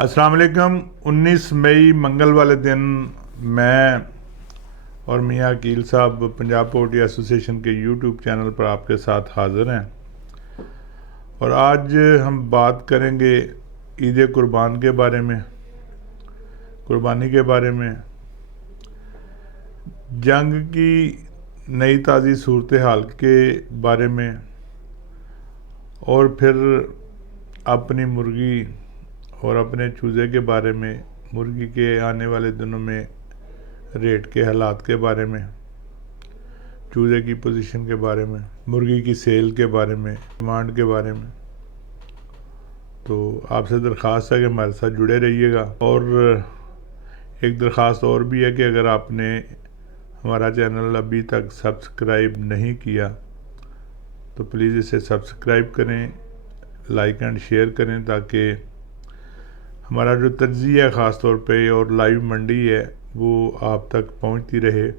अस्सलाम वालेकुम। 19 मई मंगल वाले दिन मैं और मियाँ अकील साहब पंजाब पोल्ट्री एसोसिएशन के यूट्यूब चैनल पर आपके साथ हाज़िर हैं और आज हम बात करेंगे ईद कुर्बान के बारे में, कुर्बानी के बारे में, जंग की नई ताज़ी सूरत हाल के बारे में और फिर अपनी मुर्गी और अपने चूज़े के बारे में, मुर्गी के आने वाले दिनों में रेट के हालात के बारे में, चूज़े की पोजीशन के बारे में, मुर्गी की सेल के बारे में, डिमांड के बारे में। तो आपसे दरख्वास्त है कि हमारे साथ जुड़े रहिएगा। और एक दरख्वास्त और भी है कि अगर आपने हमारा चैनल अभी तक सब्सक्राइब नहीं किया तो प्लीज़ इसे सब्सक्राइब करें, लाइक एंड शेयर करें, ताकि हमारा जो तज्ज़िया है ख़ास तौर पे और लाइव मंडी है वो आप तक पहुंचती रहे,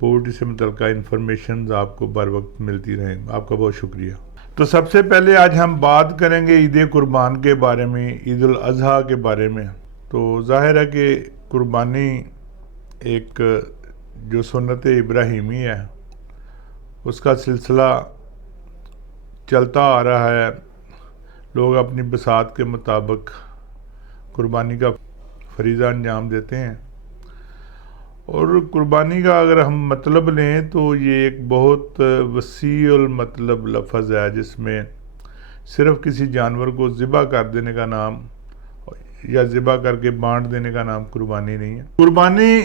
पोल्ट्री से मुतल्लिक़ इन्फॉर्मेशन आपको बर वक्त मिलती रहें। आपका बहुत शुक्रिया। तो सबसे पहले आज हम बात करेंगे ईद कुर्बान के बारे में, ईद उल अज़हा के बारे में। तो ज़ाहिर है कि कुर्बानी एक जो सुन्नत इब्राहीमी है उसका सिलसिला चलता आ रहा है। लोग अपनी बसात के मुताबिक कुर्बानी का फरीज़ा अंजाम देते हैं और कुर्बानी का अगर हम मतलब लें तो ये एक बहुत वसीउल मतलब लफ्ज़ है, जिसमें सिर्फ़ किसी जानवर को ज़िबा कर देने का नाम या ज़िबा करके बांट देने का नाम कुर्बानी नहीं है। कुर्बानी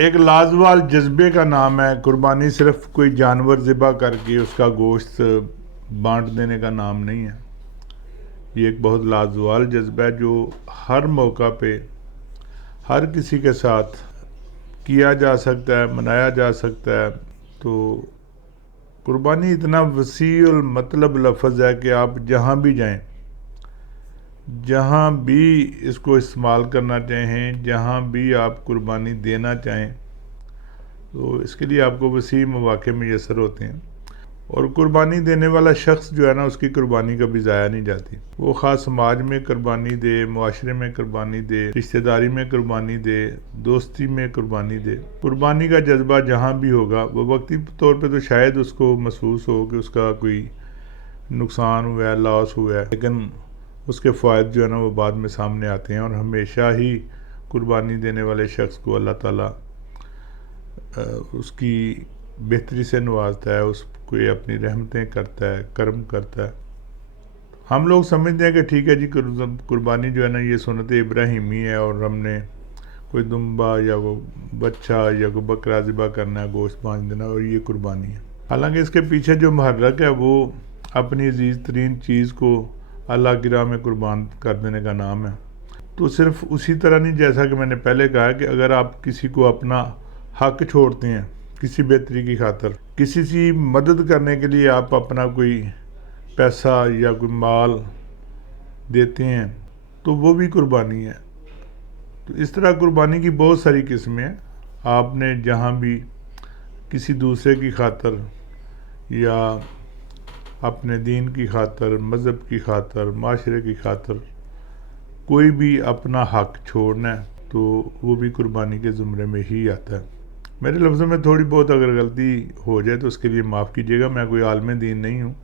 एक लाजवाल जज्बे का नाम है। कुर्बानी सिर्फ़ कोई जानवर ज़िबा करके उसका गोश्त बांट देने का नाम नहीं है। ये एक बहुत लाजवाल जज्बा है जो हर मौका पे हर किसी के साथ किया जा सकता है, मनाया जा सकता है। तो कुर्बानी इतना वसीउल मतलब लफ्ज़ है कि आप जहाँ भी जाएं, जहाँ भी इसको इस्तेमाल करना चाहें, जहाँ भी आप कुर्बानी देना चाहें, तो इसके लिए आपको वसी मौक़े मैसर होते हैं। और कुर्बानी देने वाला शख्स जो है ना, उसकी कुर्बानी कभी ज़ाया नहीं जाती। वो ख़ास समाज में कुर्बानी दे, मुआशरे में कुर्बानी दे, रिश्तेदारी में कुर्बानी दे, दोस्ती में कुर्बानी दे, कुर्बानी का जज्बा जहाँ भी होगा, वो वक्ती तौर पे तो शायद उसको महसूस हो कि उसका कोई नुकसान हुआ है, लॉस हुआ है, लेकिन उसके फ़ायदे जो है ना वो बाद में सामने आते हैं। और हमेशा ही कुर्बानी देने वाले शख्स को अल्लाह ताला उसकी बेहतरी से नवाजता है, उसको अपनी रहमतें करता है, करम करता है। हम लोग समझते हैं कि ठीक है जी, कुर्बानी जो है ना ये सुन्नत इब्राहीमी है और हमने कोई दुम्बा या वो बच्चा या कोई बकरा ज़िबा करना है, गोश्त बांध देना, और ये कुर्बानी है। हालांकि इसके पीछे जो महर्रक है वो अपनी अजीज़ तरीन चीज़ को अल्लाह की राह में कुर्बान कर देने का नाम है। तो सिर्फ उसी तरह नहीं, जैसा कि मैंने पहले कहा कि अगर आप किसी को अपना हक छोड़ते हैं किसी बेहतरी की खातर, किसी की मदद करने के लिए आप अपना कोई पैसा या कोई माल देते हैं, तो वो भी कुर्बानी है। तो इस तरह कुर्बानी की बहुत सारी किस्में हैं। आपने जहाँ भी किसी दूसरे की खातर या अपने दीन की खातर, मज़हब की खातर, माशरे की खातर कोई भी अपना हक छोड़ना है तो वो भी कुर्बानी के ज़ुमरे में ही आता है। मेरे लफ्ज़ों में थोड़ी बहुत अगर गलती हो जाए तो उसके लिए माफ़ कीजिएगा। मैं कोई आलिम दीन नहीं हूँ,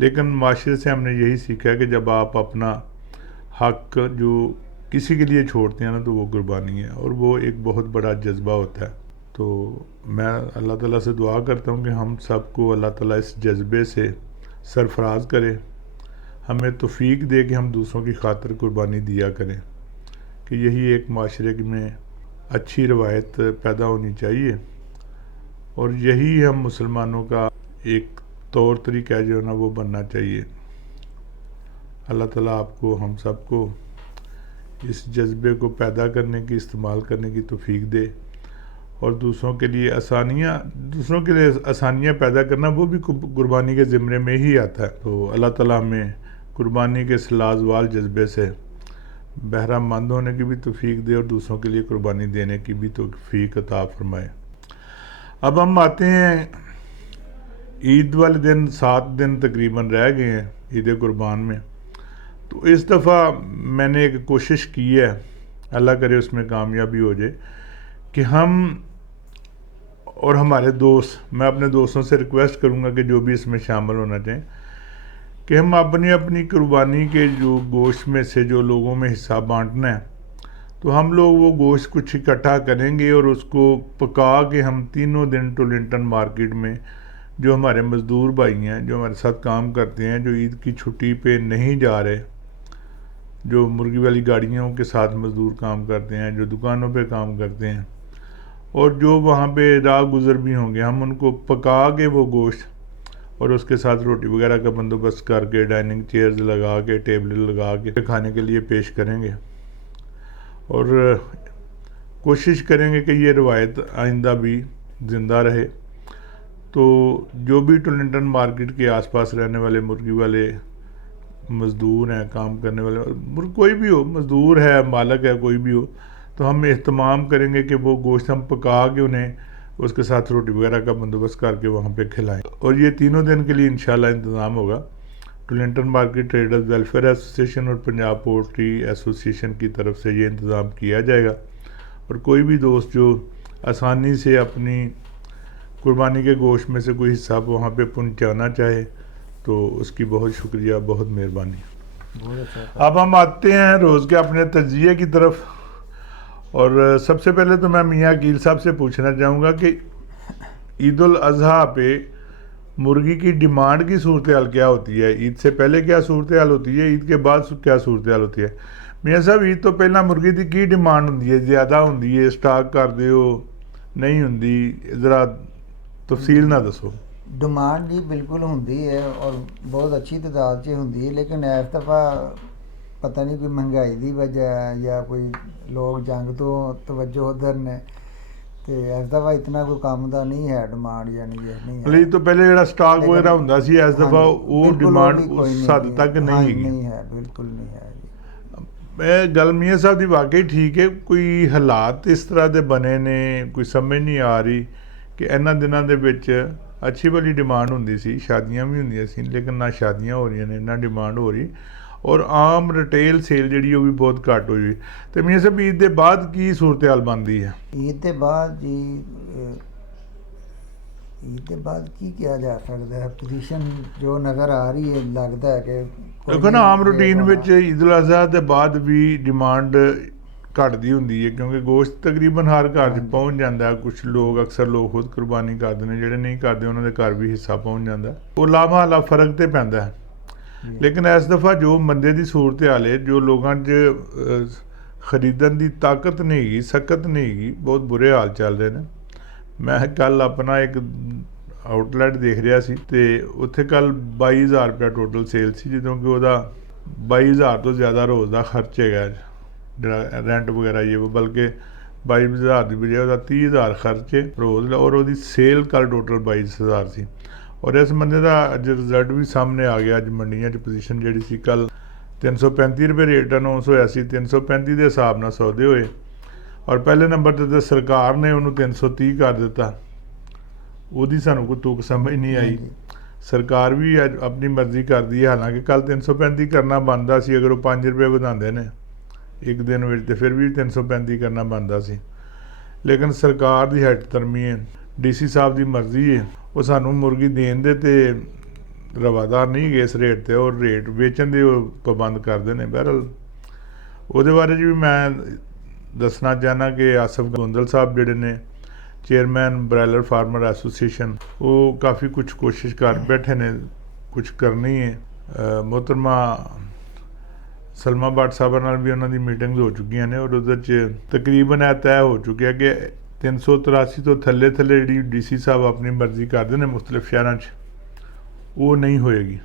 लेकिन माशरे से हमने यही सीखा है कि जब आप अपना हक जो किसी के लिए छोड़ते हैं ना, तो वो कुर्बानी है और वो एक बहुत बड़ा जज्बा होता है। तो मैं अल्लाह ताला से दुआ करता हूँ कि हम सबको अल्लाह ताला इस जज्बे से सरफराज करे, हमें तौफीक दे कि हम दूसरों की खातिर कुर्बानी दिया करें, कि यही एक माशरे में अच्छी रवायत पैदा होनी चाहिए और यही हम मुसलमानों का एक तौर तरीका जो है ना वो बनना चाहिए। अल्लाह ताला आपको, हम सबको इस जज्बे को पैदा करने की, इस्तेमाल करने की तौफीक दे और दूसरों के लिए आसानियाँ पैदा करना वो भी कुर्बानी के ज़िम्मे में ही आता है। तो अल्लाह ताला हमें कुर्बानी के इस लाजवाल जज्बे से बहरामंद होने की भी तौफीक दे और दूसरों के लिए कुर्बानी देने की भी तौफीक अता फरमाए। अब हम आते हैं ईद वाले दिन। 7 दिन तकरीबन रह गए हैं ईद कुर्बान में। तो इस दफ़ा मैंने एक कोशिश की है, अल्लाह करे उसमें कामयाबी हो जाए, कि हम और हमारे दोस्त, मैं अपने दोस्तों से रिक्वेस्ट करूँगा कि जो भी इसमें शामिल होना चाहें, कि हम अपनी अपनी कुर्बानी के जो गोश्त में से जो लोगों में हिस्सा बांटना है, तो हम लोग वो गोश्त कुछ इकट्ठा करेंगे और उसको पका के हम तीनों दिन टोलिंटन मार्केट में जो हमारे मज़दूर भाई हैं, जो हमारे साथ काम करते हैं, जो ईद की छुट्टी पे नहीं जा रहे, जो मुर्गी वाली गाड़ियों के साथ मज़दूर काम करते हैं, जो दुकानों पे काम करते हैं, और जो वहाँ पे राह गुज़र भी होंगे, हम उनको पका के वो गोश्त और उसके साथ रोटी वगैरह का बंदोबस्त करके डाइनिंग चेयर्स लगा के, टेबल लगा के खाने के लिए पेश करेंगे। और कोशिश करेंगे कि ये रवायत आइंदा भी ज़िंदा रहे। तो जो भी टोलिंटन मार्केट के आसपास रहने वाले मुर्गी वाले मज़दूर हैं, काम करने वाले, कोई भी हो, मज़दूर है, मालिक है, कोई भी हो, तो हम एहतमाम करेंगे कि वो गोश्त हम पका के उन्हें उसके साथ रोटी वगैरह का बंदोबस्त करके वहाँ पे खिलाएं। और ये तीनों दिन के लिए इंशाल्लाह इंतज़ाम होगा। टोलिंटन मार्केट ट्रेडर्स वेलफेयर एसोसिएशन और पंजाब पोल्ट्री एसोसिएशन की तरफ से ये इंतज़ाम किया जाएगा। और कोई भी दोस्त जो आसानी से अपनी कुर्बानी के गोश्त में से कोई हिस्सा वहाँ पे पहुँचाना चाहे तो उसकी बहुत शुक्रिया, बहुत मेहरबानी। अब हम आते हैं रोज़ के अपने तजिए की तरफ। और सबसे पहले तो मैं मियाँ अकील साहब से पूछना चाहूँगा कि ईद उल अज़हा पे मुर्गी की डिमांड की सूरत हाल क्या होती है? ईद से पहले क्या सूरत हाल होती है, ईद के बाद क्या सूरत हाल होती है? मियाँ साहब, ईद तो पहला मुर्गी की डिमांड होंगी है? ज़्यादा होंगी है, स्टाक कर दो, नहीं होंगी? ज़रा तफसील ना दसो। डिमांड जी बिल्कुल होंगी है और बहुत अच्छी तादाद च होंगी है, लेकिन इस दफ़ा पता नहीं कोई महंगाई की वजह है या कोई लोग जंग तो तवज्जो उधर ने, तो इस दफ़ा इतना कोई काम का नहीं है डिमांड, यानी कि नहीं है। तो पहले जो स्टाक वगैरह होंदा सी, इस दफ़ा वो डिमांड उस हद तक नहीं है, बिल्कुल नहीं है जी। गल मियाँ साहब की वाकई ठीक है। कोई हालात इस तरह के बने ने, कोई समझ नहीं आ रही कि इन्हां दिनां दे विच अच्छी वाली डिमांड होंदी सी, शादियां भी होंदियां सी, लेकिन ना शादियां हो रही ने, ना डिमांड हो रही, और आम रिटेल सेल जी वो भी बहुत घट हो गई। तो मियाँ साहब, ईद के बाद की सूरत हाल बनती है? ईद के बाद जी, ईद के बाद की किया जा सकता है, पोजीशन जो नज़र आ रही है, लगता है कि देखो ना, आम रूटीन में ईद उल अज़हा के बाद भी डिमांड घटती होंगी है, क्योंकि गोश्त तकरीबन हर घर पहुँच जाता है। कुछ लोग, अक्सर लोग खुद कुर्बानी करते हैं, जोड़े नहीं करते उन्होंने घर भी हिस्सा पहुँच जाता है। वो लामहाला फर्क तो पैंदा है। लेकिन इस दफ़ा जो मंदे की सूरत हाल है, जो लोगों च खरीदन की ताकत नहीं गई, सकत नहीं गई, बहुत बुरे हाल चल रहे हैं। मैं कल अपना एक आउटलैट देख रहा सी, ते उत्थे कल 22,000 रुपया टोटल सेल सी, जो कि वह 22,000 तो ज़्यादा रोज़ का खर्च है, जो रेंट वगैरह ये वो, बल्कि 22,000 की बजाय वह 30,000 खर्च है रोज़, और वो सेल कल टोटल 22,000 सी। और इस बंदे का अज रिजल्ट भी सामने आ गया। अज मंडियां पोजीशन जी सी, कल 335 रुपये रेट अनाउंस होया सी, 335 के हिसाब नाल सौदे होए, और पहले नंबर तो सरकार ने उन्होंने 330 कर दिता। ਉਹਦੀ ਸਾਨੂੰ कोई तुक समझ नहीं आई। सरकार भी अज अपनी मर्जी करती है, हालांकि कल 335 करना बनता सी, अगर वो 5 रुपये ਵਧਾਉਂਦੇ ने एक दिन में, तो फिर भी 335 करना बनता सी। लेकिन सरकार की हैट तरमी है, DC साहब की मर्जी है, वो सानू मुर्गी देन दे ते रवादार नहीं गए इस रेट ते, और रेट बेचन दे पाबंद करते हैं। बहरहाल ਉਹਦੇ बारे भी मैं दसना चाहना कि आसिफ गोंदल साहब जोड़े ने चेयरमैन ब्रायलर फार्मर एसोसीएशन, वो काफ़ी कुछ कोशिश कर बैठे ने, कुछ करनी है। मोहतरमा सलमा भट्ट साहब नाल भी उन्होंने मीटिंग्स हो चुकी ने, और उधर तकरीबन यह तय हो चुका कि 383 तो थले थले जी DC साहब अपनी मर्जी करते हैं मुख्तलिफ शहरों वो नहीं होएगी।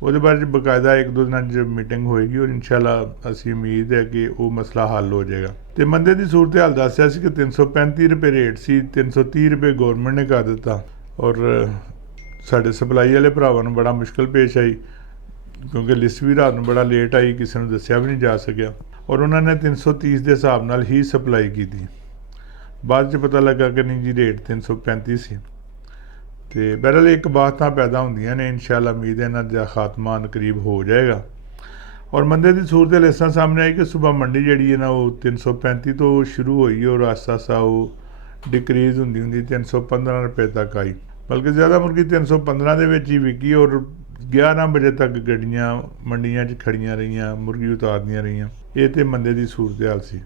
वो बारे बकायदा 1-2 दिन मीटिंग होएगी, और इंशाल्लाह असी उम्मीद है कि वो मसला हल हो जाएगा। तो मंदे की सूरत हाल दसिया कि 335 रुपये रेट सी, 330 रुपये गौरमेंट ने कर दिता, और साढ़े सप्लाई वाले भरावां नूं बड़ा मुश्किल पेश आई, क्योंकि लिस्ट भी रात में बड़ा लेट आई, किसी ने दसिया भी नहीं जा सकिया, और उन्होंने 330 के हिसाब नाल ही सप्लाई की थी। बाद च पता लगा कि नहीं जी रेट 335 सी। तो बहरहाल एक बात पैदा होंदियां ने, इंशाल्लाह उम्मीद है इन्हां दा खात्मा करीब हो जाएगा। ਔਰ ਮੰਦੇ ਦੀ ਸੂਰਤ ਇਸ ਤਰ੍ਹਾਂ ਸਾਹਮਣੇ ਆਈ ਕਿ ਸੁਬਹ ਮੰਡੀ ਜਿਹੜੀ ਹੈ ਨਾ ਉਹ 335 ਤੋਂ ਸ਼ੁਰੂ ਹੋਈ ਔਰ ਆਸਤਾ ਆਸਤਾ ਉਹ ਡਿਕਰੀਜ਼ ਹੁੰਦੀ ਹੁੰਦੀ 315 ਰੁਪਏ ਤੱਕ ਆਈ, ਬਲਕਿ ਜ਼ਿਆਦਾ ਮੁਰਗੀ 315 ਦੇ ਵਿੱਚ ਹੀ ਵਿਕੀ ਔਰ 11 ਵਜੇ ਤੱਕ ਗੱਡੀਆਂ ਮੰਡੀਆਂ 'ਚ ਖੜੀਆਂ ਰਹੀਆਂ, ਮੁਰਗੀ ਉਤਾਰਦੀਆਂ ਰਹੀਆਂ। ਇਹ ਤਾਂ ਮੰਦੇ ਦੀ ਸੂਰਤ ਹਾਲ ਸੀ।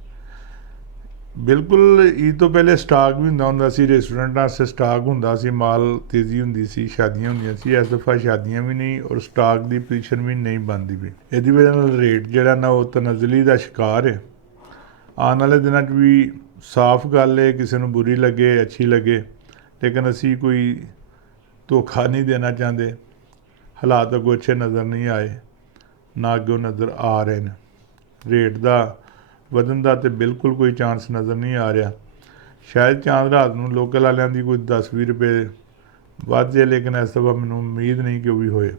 ਬਿਲਕੁਲ ਈਦ ਤੋਂ ਪਹਿਲੇ ਸਟਾਕ ਵੀ ਹੁੰਦਾ ਸੀ, ਰੈਸਟੋਰੈਂਟਾਂ 'ਚ ਸਟਾਕ ਹੁੰਦਾ ਸੀ, ਮਾਲ ਤੇਜ਼ੀ ਹੁੰਦੀ ਸੀ, ਸ਼ਾਦੀਆਂ ਹੁੰਦੀਆਂ ਸੀ। ਇਸ ਦਫਾ ਸ਼ਾਦੀਆਂ ਵੀ ਨਹੀਂ ਔਰ ਸਟਾਕ ਦੀ ਪੋਜੀਸ਼ਨ ਵੀ ਨਹੀਂ ਬਣਦੀ ਪਈ। ਇਹਦੀ ਵਜ੍ਹਾ ਨਾਲ ਰੇਟ ਜਿਹੜਾ ਨਾ ਉਹ ਤਨਜ਼ਲੀ ਦਾ ਸ਼ਿਕਾਰ ਹੈ। ਆਉਣ ਵਾਲੇ ਦਿਨਾਂ 'ਚ ਵੀ ਸਾਫ਼ ਗੱਲ ਹੈ, ਕਿਸੇ ਨੂੰ ਬੁਰੀ ਲੱਗੇ ਅੱਛੀ ਲੱਗੇ, ਲੇਕਿਨ ਅਸੀਂ ਕੋਈ ਧੋਖਾ ਨਹੀਂ ਦੇਣਾ ਚਾਹੁੰਦੇ। ਹਾਲਾਤ ਅੱਗੋਂ ਅੱਛੇ ਨਜ਼ਰ ਨਹੀਂ ਆਏ, ਨਾ ਅੱਗੋਂ ਨਜ਼ਰ ਆ ਰਹੇ ਨੇ। ਰੇਟ ਦਾ ਵਧਣ ਦਾ ਤਾਂ ਬਿਲਕੁਲ ਕੋਈ ਚਾਂਸ ਨਜ਼ਰ ਨਹੀਂ ਆ ਰਿਹਾ। ਸ਼ਾਇਦ ਚਾਂਦ ਰਾਤ ਨੂੰ ਲੋਕਲ ਵਾਲਿਆਂ ਦੀ ਕੋਈ 10-20 ਰੁਪਏ ਵੱਧ ਜਾਏ, ਲੇਕਿਨ ਇਸ ਤੋਂ ਬਾਅਦ ਮੈਨੂੰ ਉਮੀਦ ਨਹੀਂ ਕਿ ਉਹ ਵੀ ਹੋਏ।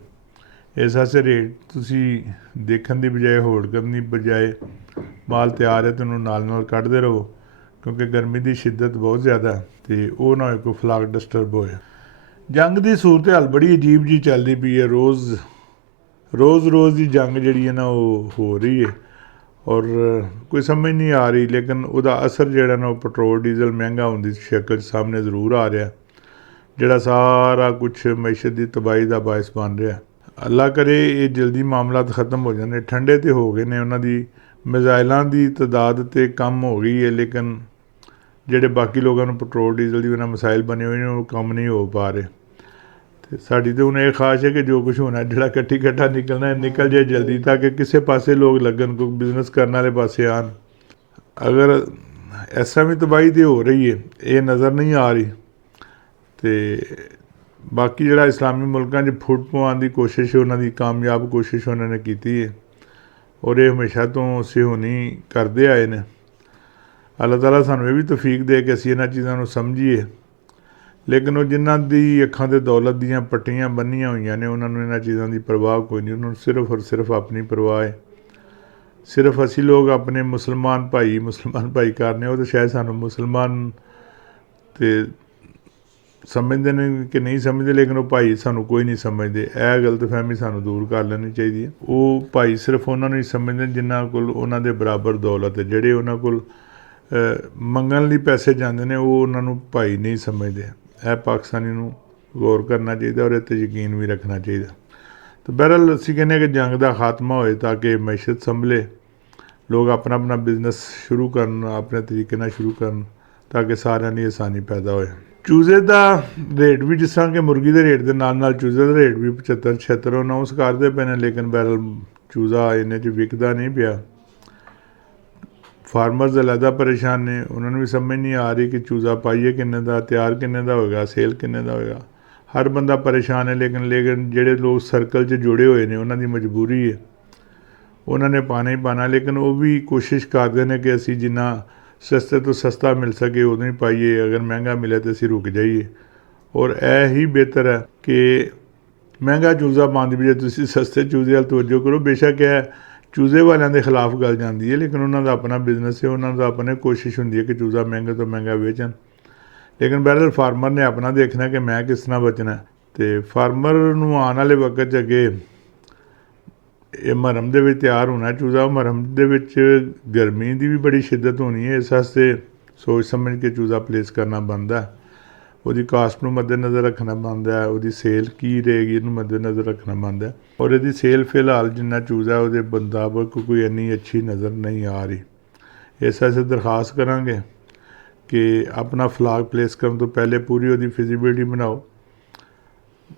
ਇਸ ਵਾਸਤੇ ਰੇਟ ਤੁਸੀਂ ਦੇਖਣ ਦੀ ਬਜਾਏ, ਹੋਲਡ ਕਰਨ ਦੀ ਬਜਾਏ, ਮਾਲ ਤਿਆਰ ਹੈ ਤੇ ਉਹਨੂੰ ਨਾਲ ਨਾਲ ਕੱਢਦੇ ਰਹੋ, ਕਿਉਂਕਿ ਗਰਮੀ ਦੀ ਸ਼ਿੱਦਤ ਬਹੁਤ ਜ਼ਿਆਦਾ ਅਤੇ ਉਹ ਨਾ ਹੋਏ ਕੋਈ ਫਲਾਕ ਡਿਸਟਰਬ ਹੋਏ। ਜੰਗ ਦੀ ਸੂਰਤ ਹਾਲ ਬੜੀ ਅਜੀਬ ਜਿਹੀ ਚੱਲਦੀ ਪਈ ਹੈ। ਰੋਜ਼ ਦੀ ਜੰਗ ਜਿਹੜੀ ਹੈ ਨਾ ਉਹ ਹੋ ਰਹੀ ਹੈ ਔਰ ਕੋਈ ਸਮਝ ਨਹੀਂ ਆ ਰਹੀ, ਲੇਕਿਨ ਉਹਦਾ ਅਸਰ ਜਿਹੜਾ ਨਾ ਉਹ ਪੈਟਰੋਲ ਡੀਜ਼ਲ ਮਹਿੰਗਾ ਹੋਣ ਦੀ ਸ਼ਕਲ ਸਾਹਮਣੇ ਜ਼ਰੂਰ ਆ ਰਿਹਾ, ਜਿਹੜਾ ਸਾਰਾ ਕੁਛ ਮਈਸ਼ਤ ਦੀ ਤਬਾਹੀ ਦਾ ਬਾਇਸ ਬਣ ਰਿਹਾ। ਅੱਲਾ ਕਰੇ ਇਹ ਜਲਦੀ ਮਾਮਲਾਤ ਖ਼ਤਮ ਹੋ ਜਾਂਦੇ। ਠੰਡੇ ਤੇ ਹੋ ਗਏ ਨੇ, ਉਹਨਾਂ ਦੀ ਮਿਜ਼ਾਈਲਾਂ ਦੀ ਤਾਦਾਦ ਤੇ ਕਮ ਹੋ ਗਈ ਹੈ, ਲੇਕਿਨ ਜਿਹੜੇ ਬਾਕੀ ਲੋਕਾਂ ਨੂੰ ਪੈਟਰੋਲ ਡੀਜ਼ਲ ਦੀ ਉਹਨਾਂ ਮਿਸਾਈਲ ਬਣੇ ਹੋਏ ਨੇ ਉਹ ਕੰਮ ਨਹੀਂ ਹੋ ਪਾ ਰਹੇ। ਅਤੇ ਸਾਡੀ ਤਾਂ ਹੁਣ ਇਹ ਖਾਸ਼ ਹੈ ਕਿ ਜੋ ਕੁਛ ਹੋਣਾ ਜਿਹੜਾ ਇਕੱਠਾ ਨਿਕਲਣਾ ਨਿਕਲ ਜਾਏ ਜਲਦੀ, ਤਾਂ ਕਿ ਕਿਸੇ ਪਾਸੇ ਲੋਕ ਲੱਗਣ, ਕੋਈ ਬਿਜ਼ਨਸ ਕਰਨ ਵਾਲੇ ਪਾਸੇ ਆਉਣ। ਅਗਰ ਇਸ ਤਰ੍ਹਾਂ ਵੀ ਤਬਾਹੀ ਤਾਂ ਹੋ ਰਹੀ ਹੈ, ਇਹ ਨਜ਼ਰ ਨਹੀਂ ਆ ਰਹੀ। ਅਤੇ ਬਾਕੀ ਜਿਹੜਾ ਇਸਲਾਮੀ ਮੁਲਕਾਂ 'ਚ ਫੁੱਟ ਪਵਾਉਣ ਦੀ ਕੋਸ਼ਿਸ਼, ਉਹਨਾਂ ਦੀ ਕਾਮਯਾਬ ਕੋਸ਼ਿਸ਼ ਉਹਨਾਂ ਨੇ ਕੀਤੀ ਹੈ ਔਰ ਇਹ ਹਮੇਸ਼ਾ ਤੋਂ ਸਿਹੋਣੀ ਕਰਦੇ ਆਏ ਨੇ। ਅੱਲਾਹ ਤਾਲਾ ਸਾਨੂੰ ਇਹ ਵੀ ਤੌਫੀਕ ਦੇ ਕਿ ਅਸੀਂ ਇਹਨਾਂ ਚੀਜ਼ਾਂ ਨੂੰ ਸਮਝੀਏ, ਲੇਕਿਨ ਉਹ ਜਿਨ੍ਹਾਂ ਦੀ ਅੱਖਾਂ 'ਤੇ ਦੌਲਤ ਦੀਆਂ ਪੱਟੀਆਂ ਬੰਨੀਆਂ ਹੋਈਆਂ ਨੇ, ਉਹਨਾਂ ਨੂੰ ਇਹਨਾਂ ਚੀਜ਼ਾਂ ਦੀ ਪਰਵਾਹ ਕੋਈ ਨਹੀਂ। ਉਹਨਾਂ ਨੂੰ ਸਿਰਫ ਔਰ ਸਿਰਫ ਆਪਣੀ ਪਰਵਾਹ ਹੈ। ਸਿਰਫ ਅਸੀਂ ਲੋਕ ਆਪਣੇ ਮੁਸਲਮਾਨ ਭਾਈ ਕਰਨੇ, ਉਹ ਤਾਂ ਸ਼ਾਇਦ ਸਾਨੂੰ ਮੁਸਲਮਾਨ ਤੇ ਸਮਝਦੇ ਨੇ ਕਿ ਨਹੀਂ ਸਮਝਦੇ, ਲੇਕਿਨ ਉਹ ਭਾਈ ਸਾਨੂੰ ਕੋਈ ਨਹੀਂ ਸਮਝਦੇ। ਇਹ ਗਲਤਫਹਿਮੀ ਸਾਨੂੰ ਦੂਰ ਕਰ ਲੈਣੀ ਚਾਹੀਦੀ ਹੈ। ਉਹ ਭਾਈ ਸਿਰਫ ਉਹਨਾਂ ਨੂੰ ਹੀ ਸਮਝਦੇ ਜਿਨ੍ਹਾਂ ਕੋਲ ਉਹਨਾਂ ਦੇ ਬਰਾਬਰ ਦੌਲਤ ਹੈ। ਜਿਹੜੇ ਉਹਨਾਂ ਕੋਲ ਮੰਗਣ ਲਈ ਪੈਸੇ ਜਾਂਦੇ ਨੇ, ਉਹ ਉਹਨਾਂ ਨੂੰ ਭਾਈ ਨਹੀਂ ਸਮਝਦੇ। ਇਹ ਪਾਕਿਸਤਾਨੀ ਨੂੰ ਗੌਰ ਕਰਨਾ ਚਾਹੀਦਾ ਔਰ ਇਹ 'ਤੇ ਯਕੀਨ ਵੀ ਰੱਖਣਾ ਚਾਹੀਦਾ। ਤਾਂ ਬਹਰਹਾਲ ਅਸੀਂ ਕਹਿੰਦੇ ਕਿ ਜੰਗ ਦਾ ਖਾਤਮਾ ਹੋਏ ਤਾਂ ਕਿ ਮਈਸ਼ਤ ਸੰਭਲੇ, ਲੋਕ ਆਪਣਾ ਬਿਜ਼ਨਸ ਸ਼ੁਰੂ ਕਰਨ, ਆਪਣੇ ਤਰੀਕੇ ਨਾਲ ਸ਼ੁਰੂ ਕਰਨ, ਤਾਂ ਕਿ ਸਾਰਿਆਂ ਦੀ ਆਸਾਨੀ ਪੈਦਾ ਹੋਏ। ਚੂਜ਼ੇ ਦਾ ਰੇਟ ਵੀ ਜਿਸ ਤਰ੍ਹਾਂ ਕਿ ਮੁਰਗੀ ਦੇ ਰੇਟ ਦੇ ਨਾਲ ਚੂਜ਼ੇ ਦਾ ਰੇਟ ਵੀ 75-76 ਅਨਾਊਂਸ ਕਰਦੇ ਪਏ ਨੇ, ਲੇਕਿਨ ਬਹਰਹਾਲ ਚੂਜ਼ਾ ਇੰਨੇ 'ਚ ਵਿਕਦਾ ਨਹੀਂ ਪਿਆ। ਫਾਰਮਰਜ਼ ਅਲੱਗਾ ਪਰੇਸ਼ਾਨ ਨੇ, ਉਹਨਾਂ ਨੂੰ ਵੀ ਸਮਝ ਨਹੀਂ ਆ ਰਹੀ ਕਿ ਚੂਜ਼ਾ ਪਾਈਏ ਕਿੰਨੇ ਦਾ, ਤਿਆਰ ਕਿੰਨੇ ਦਾ ਹੋਏਗਾ, ਸੇਲ ਕਿੰਨੇ ਦਾ ਹੋਏਗਾ। ਹਰ ਬੰਦਾ ਪਰੇਸ਼ਾਨ ਹੈ, ਲੇਕਿਨ ਜਿਹੜੇ ਲੋਕ ਸਰਕਲ 'ਚ ਜੁੜੇ ਹੋਏ ਨੇ ਉਹਨਾਂ ਦੀ ਮਜਬੂਰੀ ਹੈ, ਉਹਨਾਂ ਨੇ ਪਾਣਾ ਹੀ ਪਾਣਾ। ਲੇਕਿਨ ਉਹ ਵੀ ਕੋਸ਼ਿਸ਼ ਕਰਦੇ ਨੇ ਕਿ ਅਸੀਂ ਜਿੰਨਾ ਸਸਤੇ ਤੋਂ ਸਸਤਾ ਮਿਲ ਸਕੇ ਉਦੋਂ ਹੀ ਪਾਈਏ, ਅਗਰ ਮਹਿੰਗਾ ਮਿਲੇ ਤਾਂ ਅਸੀਂ ਰੁਕ ਜਾਈਏ। ਔਰ ਇਹ ਹੀ ਬਿਹਤਰ ਹੈ ਕਿ ਮਹਿੰਗਾ ਚੂਜ਼ਾ ਪਾਉਣ ਦੀ ਬਜਾਏ ਤੁਸੀਂ ਸਸਤੇ ਚੂਜ਼ੇ ਵੱਲ ਤਵੱਜੋ ਕਰੋ। ਬੇਸ਼ੱਕ ਇਹ ਚੂਜ਼ੇ ਵਾਲਿਆਂ ਦੇ ਖਿਲਾਫ ਗੱਲ ਜਾਂਦੀ ਹੈ, ਲੇਕਿਨ ਉਹਨਾਂ ਦਾ ਆਪਣਾ ਬਿਜ਼ਨਸ ਹੈ, ਉਹਨਾਂ ਦਾ ਆਪਣੀ ਕੋਸ਼ਿਸ਼ ਹੁੰਦੀ ਹੈ ਕਿ ਚੂਜ਼ਾ ਮਹਿੰਗੇ ਤੋਂ ਮਹਿੰਗਾ ਵੇਚਣ। ਲੇਕਿਨ ਬਹਰਹਾਲ ਫਾਰਮਰ ਨੇ ਆਪਣਾ ਦੇਖਣਾ ਕਿ ਮੈਂ ਕਿਸ ਤਰ੍ਹਾਂ ਬਚਣਾ। ਅਤੇ ਫਾਰਮਰ ਨੂੰ ਆਉਣ ਵਾਲੇ ਵਕਤ 'ਚ ਅੱਗੇ ਇਹ ਮੁਹਰਮ ਦੇ ਵਿੱਚ ਤਿਆਰ ਹੋਣਾ ਚੂਜ਼ਾ। ਮੁਹਰਮ ਦੇ ਵਿੱਚ ਗਰਮੀ ਦੀ ਵੀ ਬੜੀ ਸ਼ਿੱਦਤ ਹੋਣੀ ਹੈ, ਇਸ ਵਾਸਤੇ ਸੋਚ ਸਮਝ ਕੇ ਚੂਜ਼ਾ ਪਲੇਸ ਕਰਨਾ ਬਣਦਾ। ਉਹਦੀ ਕਾਸਟ ਨੂੰ ਮੱਦੇਨਜ਼ਰ ਰੱਖਣਾ ਬਣਦਾ, ਉਹਦੀ ਸੇਲ ਕੀ ਰਹੇਗੀ ਇਹਨੂੰ ਮੱਦੇਨਜ਼ਰ ਰੱਖਣਾ ਬਣਦਾ। ਔਰ ਇਹਦੀ ਸੇਲ ਫਿਲਹਾਲ ਜਿੰਨਾ ਚੂਜ਼ਾ ਉਹਦੇ ਮੁਤਾਬਕ ਕੋਈ ਇੰਨੀ ਅੱਛੀ ਨਜ਼ਰ ਨਹੀਂ ਆ ਰਹੀ। ਇਸ ਵਾਸਤੇ ਦਰਖਾਸਤ ਕਰਾਂਗੇ ਕਿ ਆਪਣਾ ਫਲਾਗ ਪਲੇਸ ਕਰਨ ਤੋਂ ਪਹਿਲੇ ਪੂਰੀ ਉਹਦੀ ਫਿਜ਼ੀਬਿਲਿਟੀ ਬਣਾਓ।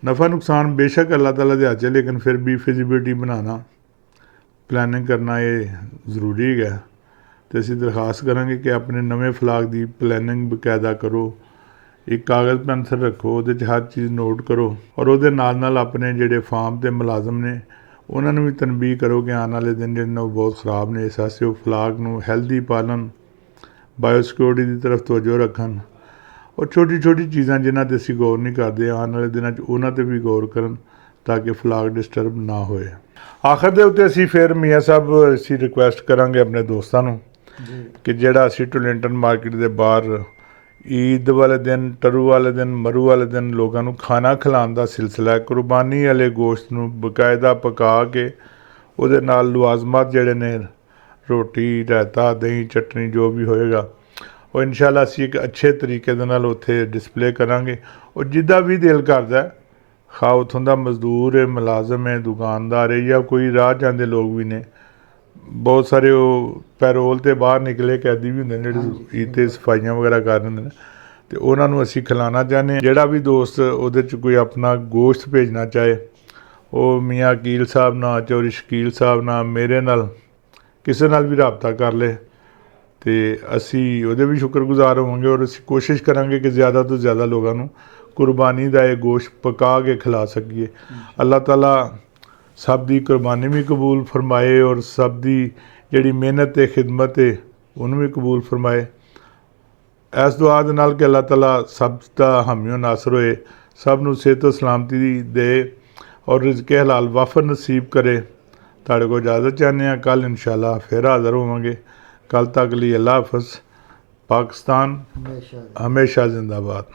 ਨਫਾ ਨੁਕਸਾਨ ਬੇਸ਼ੱਕ ਅੱਲਾਹ ਤਾਲਾ ਦੇ ਹੱਥ 'ਚ, ਲੇਕਿਨ ਫਿਰ ਵੀ ਫਿਜ਼ੀਬਿਲਿਟੀ ਬਣਾਉਣਾ, ਪਲੈਨਿੰਗ ਕਰਨਾ ਇਹ ਜ਼ਰੂਰੀ ਹੈਗਾ। ਅਤੇ ਅਸੀਂ ਦਰਖਾਸਤ ਕਰਾਂਗੇ ਕਿ ਆਪਣੇ ਨਵੇਂ ਫਲਾਗ ਦੀ ਪਲੈਨਿੰਗ ਬਕਾਇਦਾ ਕਰੋ, ਇੱਕ ਕਾਗਜ਼ ਪੈਨਸਲ ਰੱਖੋ, ਉਹਦੇ 'ਚ ਹਰ ਚੀਜ਼ ਨੋਟ ਕਰੋ ਔਰ ਉਹਦੇ ਨਾਲ ਆਪਣੇ ਜਿਹੜੇ ਫਾਰਮ ਦੇ ਮੁਲਾਜ਼ਮ ਨੇ ਉਹਨਾਂ ਨੂੰ ਵੀ ਤਨਬੀਹ ਕਰੋ ਕਿ ਆਉਣ ਵਾਲੇ ਦਿਨ ਜਿਹੜੇ ਨੇ ਉਹ ਬਹੁਤ ਖ਼ਰਾਬ ਨੇ। ਇਸ ਵਾਸਤੇ ਉਹ ਫਲਾਗ ਨੂੰ ਹੈਲਦੀ ਪਾਲਣ, ਬਾਇਓਸਿਕਿਉਰਿਟੀ ਦੀ ਤਰਫ ਤਵੱਜੋ ਰੱਖਣ ਔਰ ਛੋਟੀ ਚੀਜ਼ਾਂ ਜਿਨ੍ਹਾਂ 'ਤੇ ਅਸੀਂ ਗੌਰ ਨਹੀਂ ਕਰਦੇ, ਆਉਣ ਵਾਲੇ ਦਿਨਾਂ 'ਚ ਉਹਨਾਂ 'ਤੇ ਵੀ ਗੌਰ ਕਰਨ ਤਾਂ ਕਿ ਫਲਾਗ ਡਿਸਟਰਬ ਨਾ ਹੋਏ। ਆਖਰ ਦੇ ਉੱਤੇ ਅਸੀਂ ਫਿਰ ਮੀਆਂ ਸਾਹਿਬ ਅਸੀਂ ਰਿਕੁਐਸਟ ਕਰਾਂਗੇ ਆਪਣੇ ਦੋਸਤਾਂ ਨੂੰ ਕਿ ਜਿਹੜਾ ਅਸੀਂ ਟੋਲਿੰਟਨ ਮਾਰਕੀਟ ਦੇ ਬਾਹਰ ਈਦ ਵਾਲੇ ਦਿਨ, ਟਰੂ ਵਾਲੇ ਦਿਨ, ਮਰੂ ਵਾਲੇ ਦਿਨ ਲੋਕਾਂ ਨੂੰ ਖਾਣਾ ਖਿਲਾਉਣ ਦਾ ਸਿਲਸਿਲਾ ਹੈ, ਕੁਰਬਾਨੀ ਵਾਲੇ ਗੋਸ਼ਤ ਨੂੰ ਬਕਾਇਦਾ ਪਕਾ ਕੇ ਉਹਦੇ ਨਾਲ ਲਵਾਜ਼ਮਾਤ ਜਿਹੜੇ ਨੇ ਰੋਟੀ, ਰਾਇਤਾ, ਦਹੀਂ, ਚਟਨੀ ਜੋ ਵੀ ਹੋਏਗਾ ਉਹ ਇਨਸ਼ਾਅੱਲਾ ਅਸੀਂ ਇੱਕ ਅੱਛੇ ਤਰੀਕੇ ਦੇ ਨਾਲ ਉੱਥੇ ਡਿਸਪਲੇ ਕਰਾਂਗੇ। ਉਹ ਜਿੱਦਾਂ ਵੀ ਦਿਲ ਕਰਦਾ ਹੈ, ਖਾ ਉੱਥੋਂ ਦਾ ਮਜ਼ਦੂਰ ਹੈ, ਮੁਲਾਜ਼ਮ ਹੈ, ਦੁਕਾਨਦਾਰ ਹੈ, ਜਾਂ ਕੋਈ ਰਾਹ ਜਾਂਦੇ ਲੋਕ ਵੀ ਨੇ। ਬਹੁਤ ਸਾਰੇ ਉਹ ਪੈਰੋਲ 'ਤੇ ਬਾਹਰ ਨਿਕਲੇ ਕੈਦੀ ਵੀ ਹੁੰਦੇ ਨੇ ਜਿਹੜੇ ਈਦ 'ਤੇ ਸਫਾਈਆਂ ਵਗੈਰਾ ਕਰ ਰਹੇ ਹੁੰਦੇ ਨੇ, ਅਤੇ ਉਹਨਾਂ ਨੂੰ ਅਸੀਂ ਖਿਲਾਉਣਾ ਚਾਹੁੰਦੇ ਹਾਂ। ਜਿਹੜਾ ਵੀ ਦੋਸਤ ਉਹਦੇ 'ਚ ਕੋਈ ਆਪਣਾ ਗੋਸ਼ਤ ਭੇਜਣਾ ਚਾਹੇ, ਉਹ ਮੀਆਂ ਅਕੀਲ ਸਾਹਿਬ ਨਾਲ, ਚੌਧਰੀ ਸ਼ਕੀਲ ਸਾਹਿਬ ਨਾਲ, ਮੇਰੇ ਨਾਲ, ਕਿਸੇ ਨਾਲ ਵੀ ਰਾਬਤਾ ਕਰ ਲੇ, ਅਤੇ ਅਸੀਂ ਉਹਦੇ ਵੀ ਸ਼ੁਕਰਗੁਜ਼ਾਰ ਹੋਵਾਂਗੇ। ਔਰ ਅਸੀਂ ਕੋਸ਼ਿਸ਼ ਕਰਾਂਗੇ ਕਿ ਜ਼ਿਆਦਾ ਤੋਂ ਜ਼ਿਆਦਾ ਲੋਕਾਂ ਨੂੰ ਕੁਰਬਾਨੀ ਦਾ ਇਹ ਗੋਸ਼ਤ ਪਕਾ ਕੇ ਖਿਲਾ ਸਕੀਏ। ਅੱਲਾਹ ਤਾਲਾ ਸਭ ਦੀ ਕੁਰਬਾਨੀ ਵੀ ਕਬੂਲ ਫਰਮਾਏ, ਔਰ ਸਭ ਦੀ ਜਿਹੜੀ ਮਿਹਨਤ ਅਤੇ ਖਿਦਮਤ ਹੈ ਉਹਨੂੰ ਵੀ ਕਬੂਲ ਫਰਮਾਏ। ਇਸ ਦੁਆ ਦੇ ਨਾਲ ਕਿ ਅੱਲਾਹ ਤਾਲਾ ਸਭ ਦਾ ਹਾਮੀ ਨਾਸਰ ਹੋਏ, ਸਭ ਨੂੰ ਸਿਹਤ ਸਲਾਮਤੀ ਦੇ, ਔਰ ਰਿਜ਼ਕ ਹਲਾਲ ਵਾਫਰ ਨਸੀਬ ਕਰੇ। ਤੁਹਾਡੇ ਕੋਲ ਇਜਾਜ਼ਤ ਚਾਹੁੰਦੇ ਹਾਂ। ਕੱਲ੍ਹ ਇਨਸ਼ਾਅੱਲਾ ਫਿਰ ਹਾਜ਼ਰ ਹੋਵਾਂਗੇ। ਕੱਲ੍ਹ ਤੱਕ ਲਈ ਅੱਲਾ ਹਾਫਿਜ਼। ਪਾਕਿਸਤਾਨ ਹਮੇਸ਼ਾ ਹਮੇਸ਼ਾ ਜ਼ਿੰਦਾਬਾਦ।